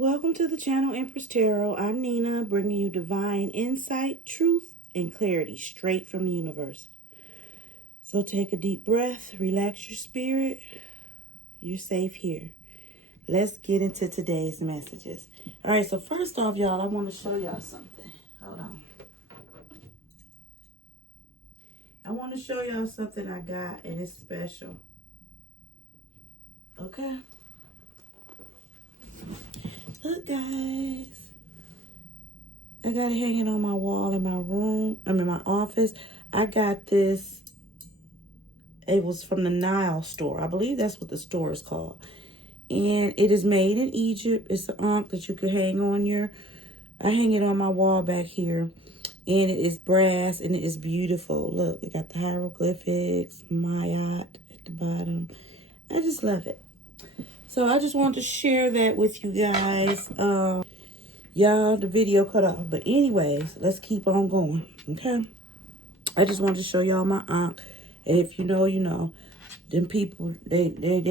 Welcome to the channel Empress Tarot. I'm Nina, bringing you divine insight, truth, and clarity straight from the universe. So take a deep breath, relax your spirit. You're safe here. Let's get into today's messages. All right, so first off, y'all, I want to show y'all something. Hold on. I want to show y'all something I got, and it's special. Okay? Look, guys. I got it hanging on my wall in my room. I'm in my office. I got this. It was from the Nile store. I believe that's what the store is called. And it is made in Egypt. It's an ankh that you could hang on your... I hang it on my wall back here. And it is brass and it is beautiful. Look, it got the hieroglyphics, Mayat at the bottom. I just love it. So I just wanted to share that with you guys. Y'all, the video cut off. But anyways, let's keep on going. Okay? I just wanted to show y'all my ankh. And if you know, you know. Them people, they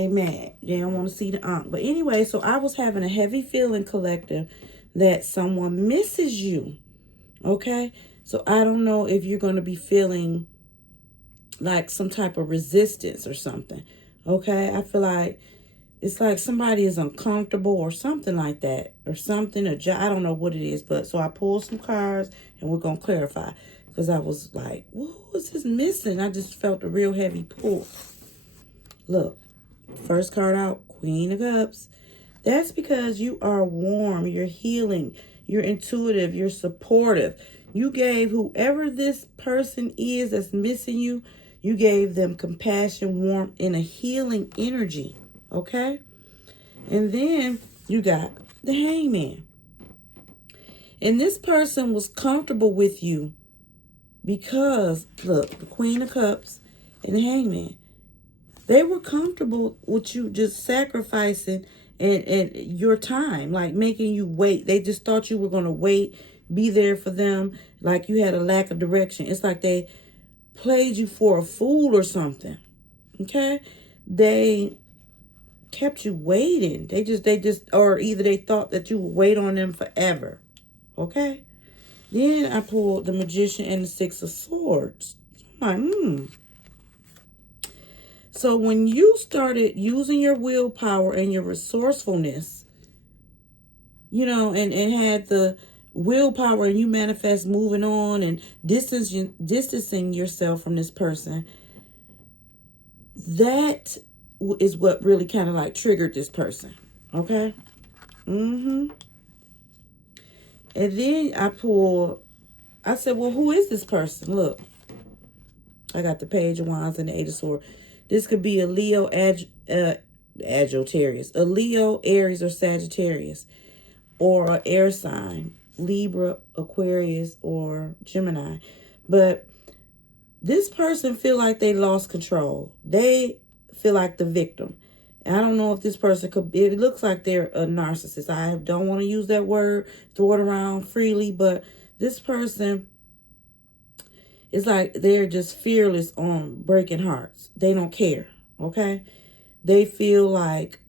mad. They don't want to see the ankh. But anyway, so I was having a heavy feeling, collective, that someone misses you. Okay? So I don't know if you're going to be feeling like some type of resistance or something. Okay? I feel like it's like somebody is uncomfortable or something like that. Or something. I don't know what it is. But so I pulled some cards and we're going to clarify. Because I was like, what was this missing? I just felt a real heavy pull. Look. First card out. Queen of Cups. That's because you are warm. You're healing. You're intuitive. You're supportive. You gave whoever this person is that's missing you, you gave them compassion, warmth, and a healing energy. Okay? And then you got the Hangman. And this person was comfortable with you because, look, the Queen of Cups and the Hangman. They were comfortable with you just sacrificing and your time, like making you wait. They just thought you were going to wait, be there for them, like you had a lack of direction. It's like they played you for a fool or something. Okay? They kept you waiting. They just, or either they thought that you would wait on them forever. Okay? Then I pulled the Magician and the Six of Swords. I'm like, So when you started using your willpower and your resourcefulness, you know, and had the willpower and you manifest moving on and distancing yourself from this person, that is what really kind of like triggered this person. Okay? And then I said, well, who is this person? Look, I got the Page of Wands and the Eight of Swords. This could be a Leo, Sagittarius, a Leo, Aries, or Sagittarius, or an air sign, Libra, Aquarius, or Gemini. But this person feel like they lost control. They feel like the victim. And I don't know if this person could be, it looks like they're a narcissist. I don't want to use that word, throw it around freely, but this person, it's like they're just fearless on breaking hearts. They don't care, okay? They feel like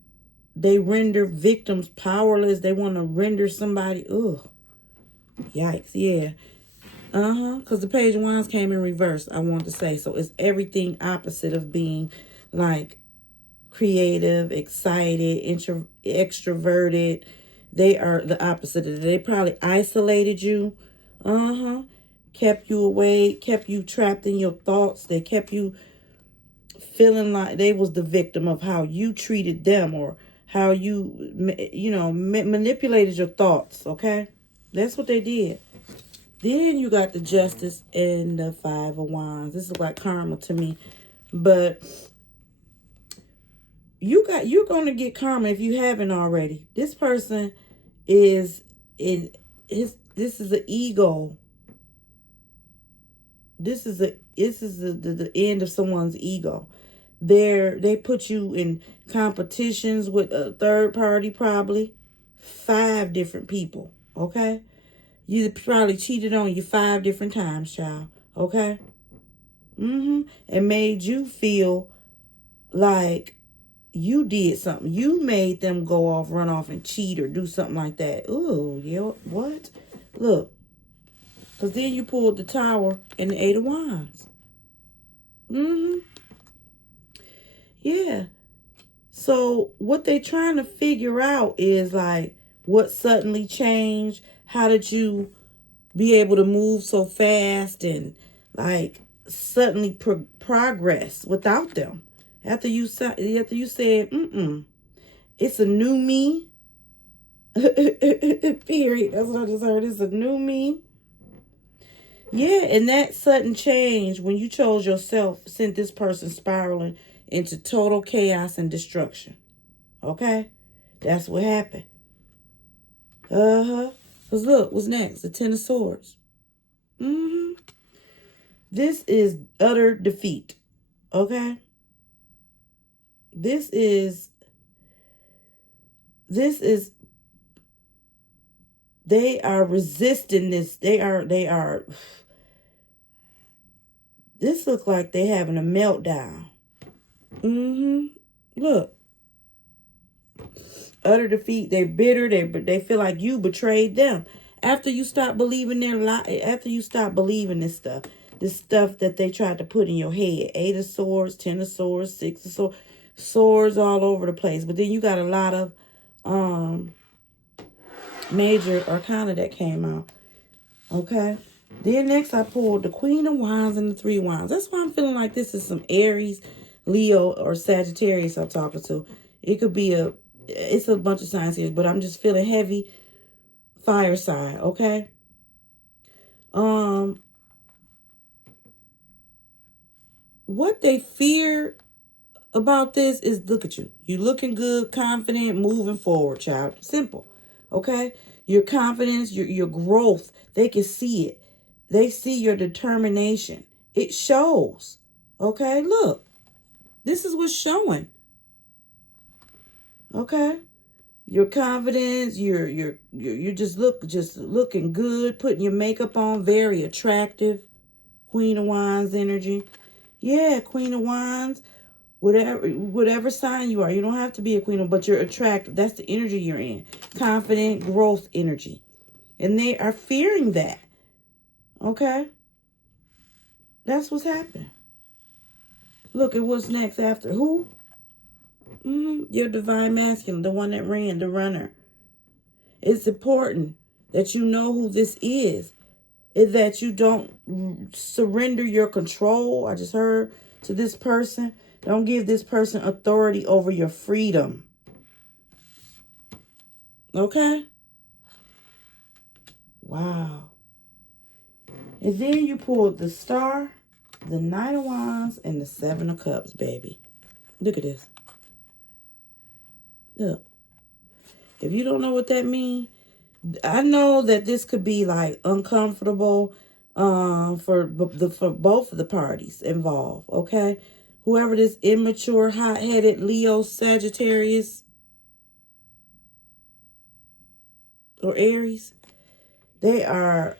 they render victims powerless. They want to render somebody, ugh, yikes, yeah. Because the Page of Wands came in reverse, I want to say. So it's everything opposite of being like creative, excited, extroverted. They are the opposite of it. They probably isolated you. Kept you away, kept you trapped in your thoughts. They kept you feeling like they was the victim of how you treated them or how you, manipulated your thoughts, okay? That's what they did. Then you got the Justice and the Five of Wands. This is like karma to me. But you're going to get karma if you haven't already. This person is this is an ego. This is the end of someone's ego. They put you in competitions with a third party, probably 5 different people. Okay, you probably cheated on you 5 different times, child. Okay, and made you feel like you did something. You made them go off, run off, and cheat or do something like that. Ooh, yeah, what? Look, because then you pulled the Tower and the Eight of Wands. Yeah. So what they trying to figure out is like, what suddenly changed? How did you be able to move so fast and like suddenly progress without them? After you said, it's a new me. Period. That's what I just heard. It's a new me. Yeah, and that sudden change when you chose yourself sent this person spiraling into total chaos and destruction. Okay? That's what happened. Because look, what's next? The Ten of Swords. This is utter defeat. Okay? This is they are resisting this. They are this looks like they having a meltdown. Look. Utter defeat. They're bitter. They feel like you betrayed them. After you stop believing their lie, after you stop believing this stuff that they tried to put in your head. 8 of Swords, 10 of Swords, 6 of Swords, swords all over the place. But then you got a lot of major arcana that came out. Okay. Then next I pulled the Queen of Wands and the 3 of Wands. That's why I'm feeling like this is some Aries, Leo, or Sagittarius I'm talking to. It could be it's a bunch of signs here, but I'm just feeling heavy fire sign, okay? What they fear about this is, look at you. You're looking good, confident, moving forward, child. Simple, okay? Your confidence, your growth, they can see it. They see your determination. It shows, okay? Look, this is what's showing. Okay, your confidence, you're just looking good, putting your makeup on, very attractive. Queen of Wands energy. Yeah, Queen of Wands. Whatever sign you are, you don't have to be a queen, but you're attractive. That's the energy you're in. Confident, growth energy. And they are fearing that. Okay? That's what's happening. Look at what's next after. Who? Your divine masculine, the one that ran, the runner. It's important that you know who this is that you don't surrender your control, I just heard, to this person. Don't give this person authority over your freedom. Okay? Wow. And then you pulled the Star, the Knight of Wands, and the 7 of Cups, baby. Look at this. Look, if you don't know what that means, I know that this could be like uncomfortable for both of the parties involved, okay? Whoever this immature, hot-headed Leo, Sagittarius, or Aries, they are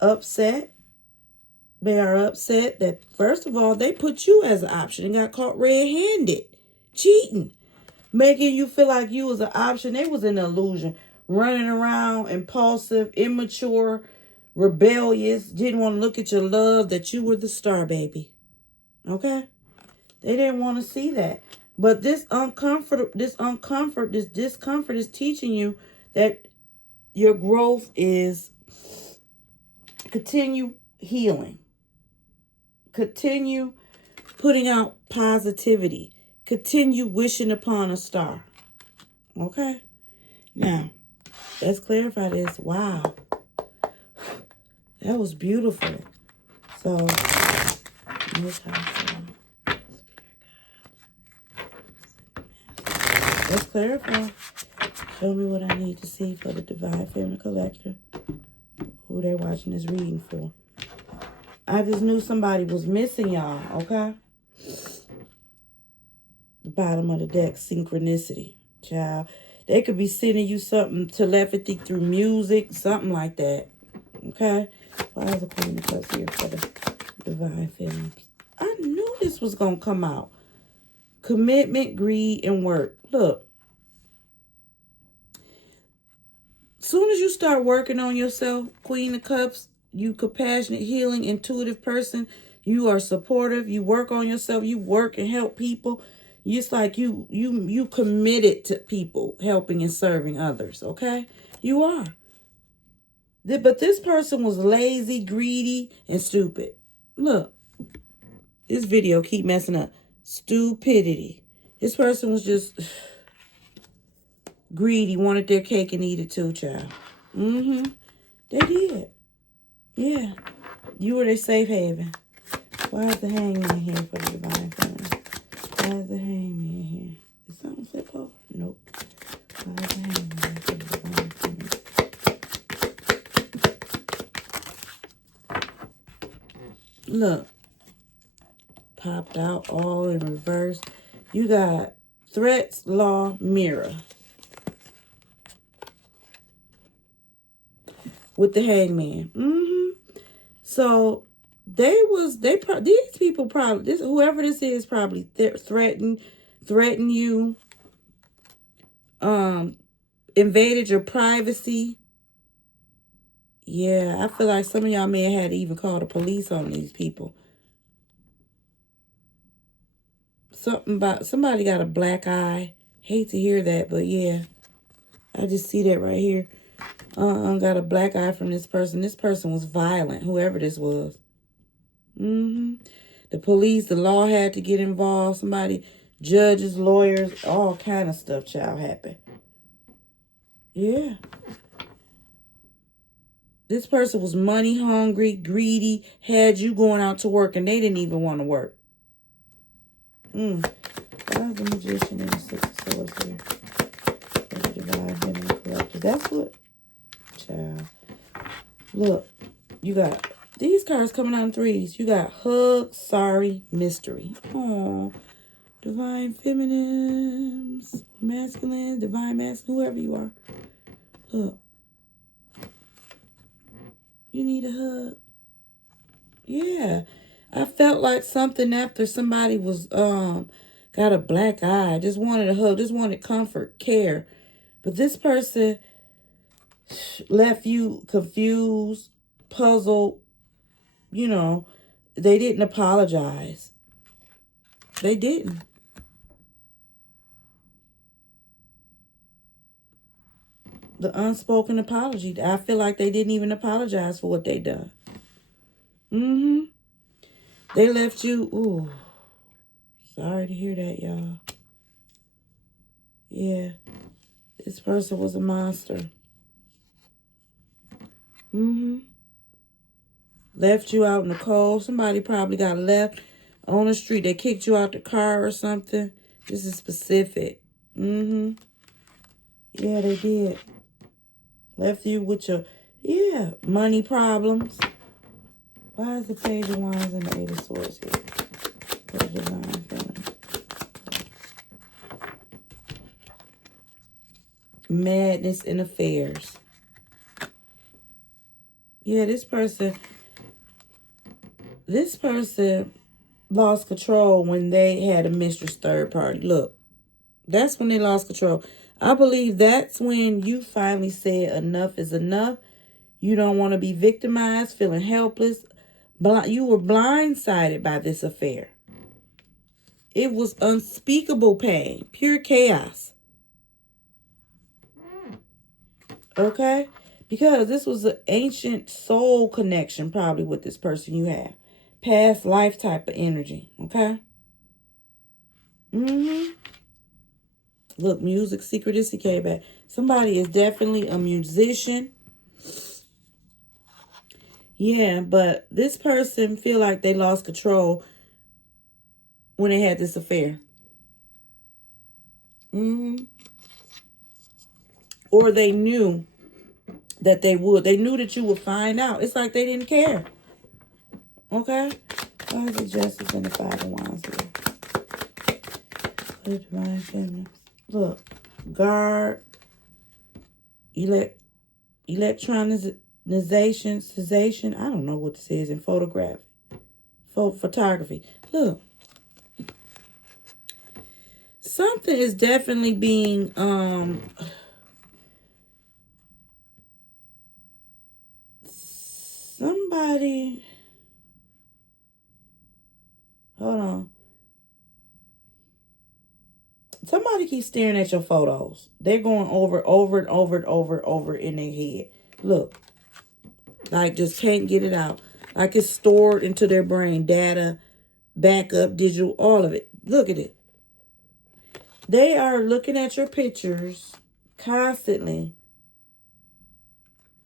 upset. They are upset that, first of all, they put you as an option and got caught red-handed, cheating. Making you feel like you was an option. They was an illusion. Running around, impulsive, immature, rebellious. Didn't want to look at your love, that you were the star, baby. Okay? They didn't want to see that. But this discomfort is teaching you that your growth is continue healing. Continue putting out positivity. Continue wishing upon a star. Okay? Now, let's clarify this. Wow. That was beautiful. So, let's clarify. Show me what I need to see for the Divine Feminine Collector. Who they're watching this reading for. I just knew somebody was missing y'all, okay? The bottom of the deck, synchronicity, child. They could be sending you something, telepathy through music, something like that. Okay? Why is the Queen of Cups here for the Divine Feminine? I knew this was going to come out. Commitment, greed, and work. Look. Soon as you start working on yourself, Queen of Cups, you compassionate, healing, intuitive person, you are supportive, you work on yourself, you work and help people. It's like you committed to people, helping and serving others, okay? You are. But this person was lazy, greedy, and stupid. Look, this video keep messing up. Stupidity. This person was just greedy, wanted their cake and eat it too, child. They did. Yeah. You were their safe haven. Why is the hangman here for the divine feminine? Why is the hangman here? Did something flip over? Nope. Why is the hangman here for the divine feminine? Look. Popped out all in reverse. You got threats, law, mirror. With the hangman. So these people probably, whoever this is probably threatened you, invaded your privacy. Yeah, I feel like some of y'all may have had to even call the police on these people. Somebody got a black eye. Hate to hear that, but yeah. I just see that right here. Got a black eye from this person. This person was violent, whoever this was. The police, the law had to get involved. Somebody, judges, lawyers, all kind of stuff, child, happened. Yeah. This person was money hungry, greedy, had you going out to work, and they didn't even want to work. Why is the Magician and the Six of Swords here? The Divine Feminine Collector. That's what... Child. Look, you got these cards coming out in threes. You got hug, sorry, mystery. Oh, divine feminines, masculine, divine masculine, whoever you are. Look, you need a hug. Yeah, I felt like something after somebody was got a black eye. Just wanted a hug. Just wanted comfort, care. But this person left you confused, puzzled. You know, they didn't apologize. They didn't. The unspoken apology. I feel like they didn't even apologize for what they done. They left you. Ooh. Sorry to hear that, y'all. Yeah. This person was a monster. Left you out in the cold. Somebody probably got left on the street. They kicked you out the car or something. This is specific. Yeah, they did. Left you with your, money problems. Why is the Page of Wands and the Eight of Swords here? For the divine feminine. Madness in affairs. Yeah, this person lost control when they had a mistress third party. Look, that's when they lost control. I believe that's when you finally said enough is enough. You don't want to be victimized, feeling helpless. You were blindsided by this affair. It was unspeakable pain, pure chaos. Okay? Because this was an ancient soul connection probably with this person you have. Past life type of energy. Okay? Look, music secrecy came back. Somebody is definitely a musician. Yeah, but this person feel like they lost control when they had this affair. Or they knew that they would. They knew that you would find out. It's like they didn't care. Okay? Why is it Justice and the Five of Wands here? The divine feminine. Look. Guard. Cessation. I don't know what this is in photography. Photography. Look. something is definitely being, somebody, hold on. Somebody keeps staring at your photos. They're going over and over in their head. Look. Like, just can't get it out. Like, it's stored into their brain. Data, backup, digital, all of it. Look at it. They are looking at your pictures constantly.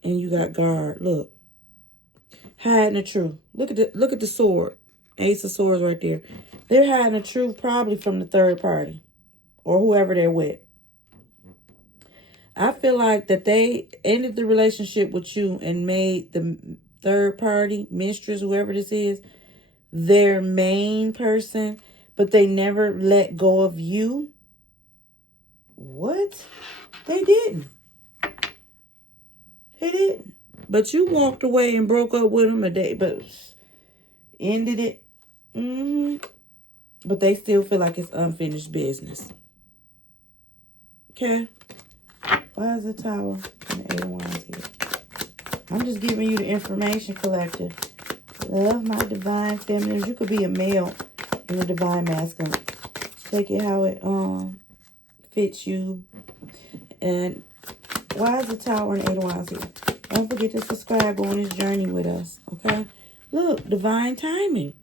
And you got guard. Look. Hiding the truth. Look at the sword. Ace of Swords right there. They're hiding the truth probably from the third party. Or whoever they're with. I feel like that they ended the relationship with you and made the third party, mistress, whoever this is, their main person, but they never let go of you. What? They didn't. They didn't. But you walked away and broke up with them but ended it. But they still feel like it's unfinished business. Okay? Why is the Tower and the Eight of Wands here? I'm just giving you the information, collective. Love, my divine feminines. You could be a male and a divine masculine. Take it how it fits you. And why is the Tower and the Eight of Wands here? Don't forget to subscribe. Go on this journey with us. Okay? Look, divine timing.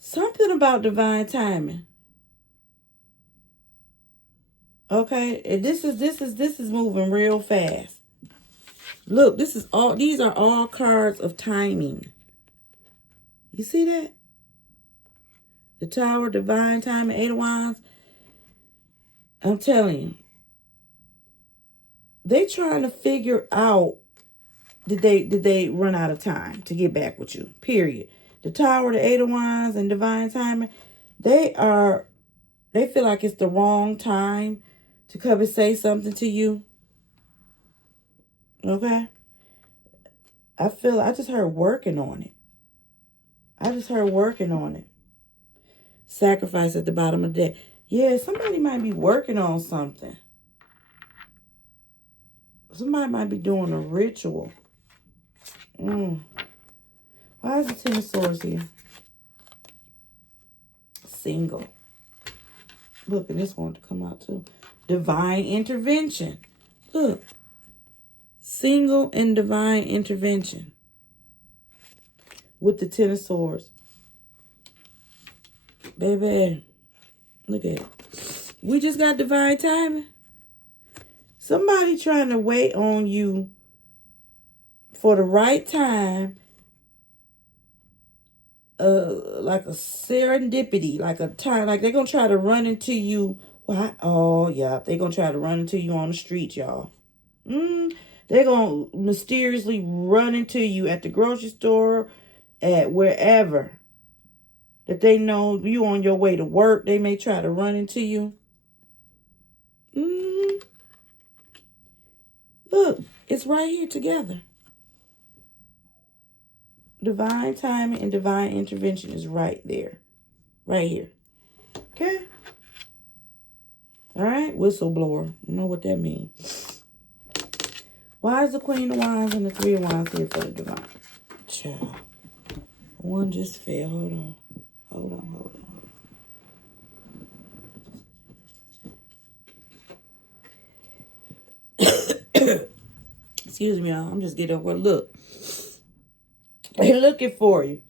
Something about divine timing. Okay, and this is moving real fast. Look, these are all cards of timing. You see that? The Tower, divine timing, Eight of Wands. I'm telling you. They trying to figure out did they run out of time to get back with you. Period. The Tower, the Eight of Wands, and divine timing, they feel like it's the wrong time to come and say something to you. Okay? I just heard working on it. I just heard working on it. Sacrifice at the bottom of the deck. Yeah, somebody might be working on something. Somebody might be doing a ritual. Why is the Ten of Swords here? Single. Look, and this one to come out too. Divine intervention. Look. Single and divine intervention. With the Ten of Swords. Baby. Look at it. We just got divine timing. Somebody trying to wait on you for the right time. Like a serendipity. Like a time. Like they're going to try to run into you. Why? Oh, yeah. They're going to try to run into you on the street, y'all. They're going to mysteriously run into you at the grocery store, at wherever. That they know you on your way to work. They may try to run into you. Look, it's right here together. Divine timing and divine intervention is right there. Right here. Okay? All right? Whistleblower. You know what that means. Why is the Queen of Wands and the Three of Wands here for the divine? Child. One just fell. Hold on. Hold on. Excuse me, y'all. I'm just getting over. Look. They looking for you.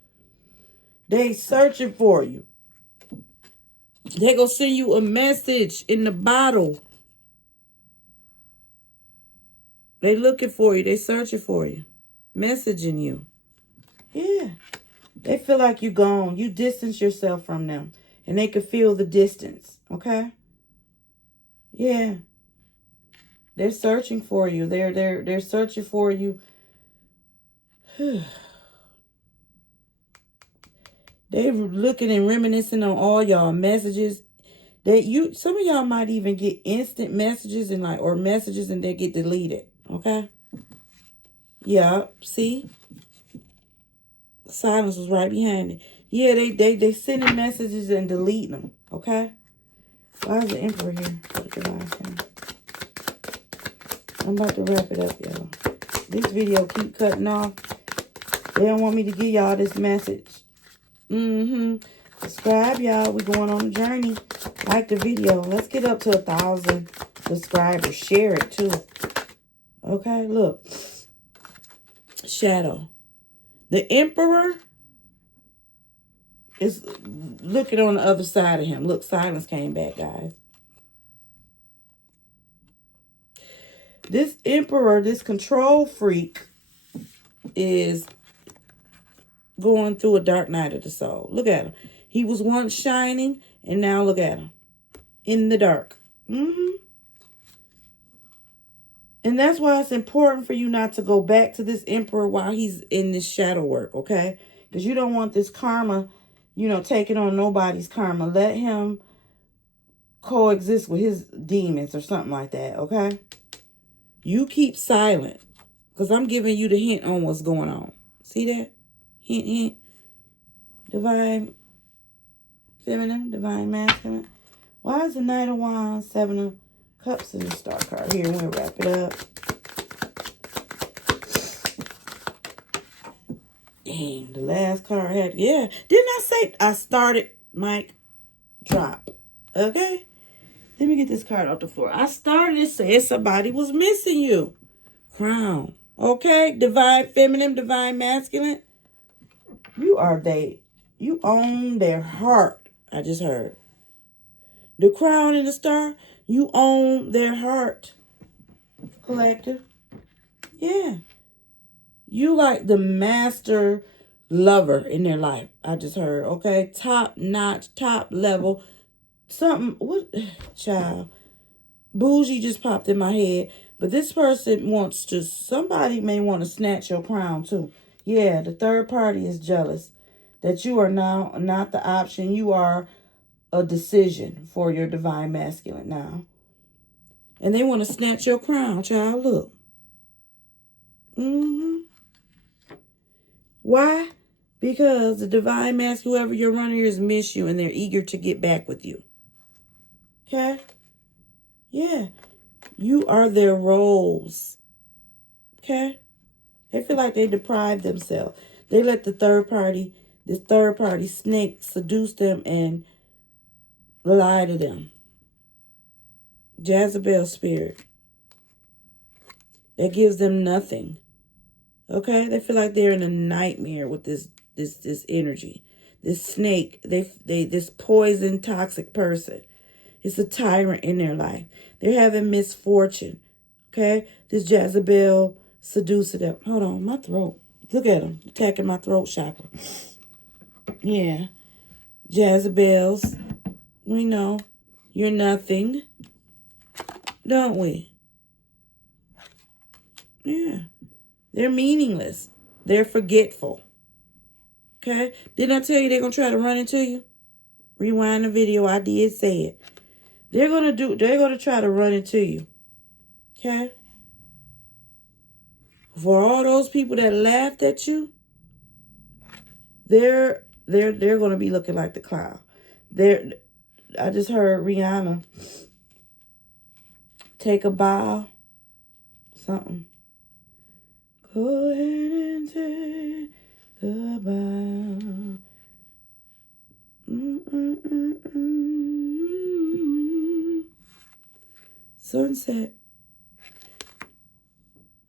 They searching for you. They gonna send you a message in the bottle. They looking for you. They searching for you. Messaging you. Yeah. They feel like you gone. You distance yourself from them. And they can feel the distance. Okay? Yeah. They're searching for you. They're searching for you. They're looking and reminiscing on all y'all messages. Some of y'all might even get instant messages or messages and they get deleted. Okay? Yeah, see? Silence was right behind it. Yeah, they sending messages and deleting them. Okay. Why is the Emperor here? I'm about to wrap it up, y'all. This video keep cutting off. They don't want me to give y'all this message. Subscribe, y'all. We're going on a journey. Like the video. Let's get up to 1,000 subscribers. Share it, too. Okay, look. Shadow. The Emperor is looking on the other side of him. Look, silence came back, guys. This Emperor, this control freak, is going through a dark night of the soul. Look at him. He was once shining, and now look at him. In the dark. And that's why it's important for you not to go back to this Emperor while he's in this shadow work, okay? Because you don't want this karma, you know, taking on nobody's karma. Let him coexist with his demons or something like that, okay? You keep silent. Because I'm giving you the hint on what's going on. See that? Hint, hint. Divine feminine, divine masculine. Why is the Knight of Wands, Seven of Cups in the Star card? Here, we'll wrap it up. Dang, the last card had... Yeah, didn't I say I started, mic drop? Okay? Let me get this card off the floor. I started to say somebody was missing you. Crown. Okay? Divine feminine, divine masculine. You are they. You own their heart. I just heard. The crown and the star. You own their heart. Collective. Yeah. You like the master lover in their life. I just heard. Okay? Top notch, top level. Something. What? Child. Bougie just popped in my head. But this person wants to, somebody may want to snatch your crown too. Yeah, the third party is jealous that you are now not the option. You are a decision for your divine masculine now. And they want to snatch your crown, child. Look. Why? Because the divine masculine, whoever your runner is, miss you and they're eager to get back with you. Okay? Yeah. You are their roles. Okay? They feel like they deprived themselves. They let this third party snake seduce them and lie to them. Jezebel spirit. That gives them nothing. Okay? They feel like they're in a nightmare with this energy. This snake. This poison, toxic person. It's a tyrant in their life. They're having misfortune. Okay? This Jezebel seducing them. Hold on, my throat. Look at them. Attacking my throat chakra. Yeah. Jezebels. We know. You're nothing. Don't we? Yeah. They're meaningless. They're forgetful. Okay? Didn't I tell you they're going to try to run into you? Rewind the video. I did say it. They're going to try to run into you. Okay? For all those people that laughed at you, they're going to be looking like the clown. I just heard Rihanna take a bow. Something. Go ahead and take a bow. Sunset.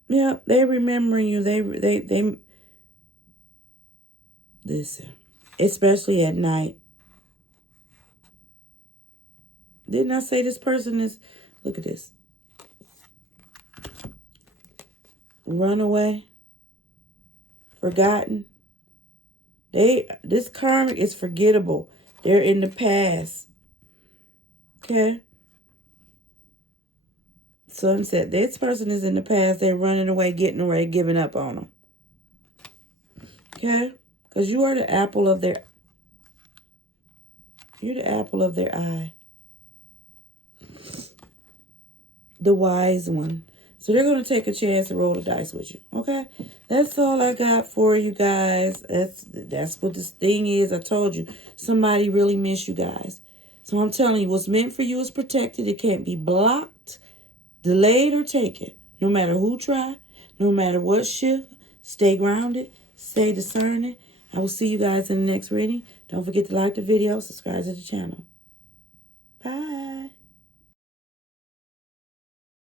Yeah, they remembering you. They listen, especially at night. Didn't I say this person is, look at this. Runaway. Forgotten. This karma is forgettable. They're in the past. Okay? Sunset. This person is in the past. They're running away, getting away, giving up on them. Okay? Because you are the apple of their... You're the apple of their eye. The wise one. So they're going to take a chance and roll the dice with you. Okay? That's all I got for you guys. That's what this thing is. I told you. Somebody really miss you guys. So I'm telling you, what's meant for you is protected. It can't be blocked, delayed, or taken. No matter who try, no matter what shift, stay grounded, stay discerning. I will see you guys in the next reading. Don't forget to like the video, subscribe to the channel. Bye.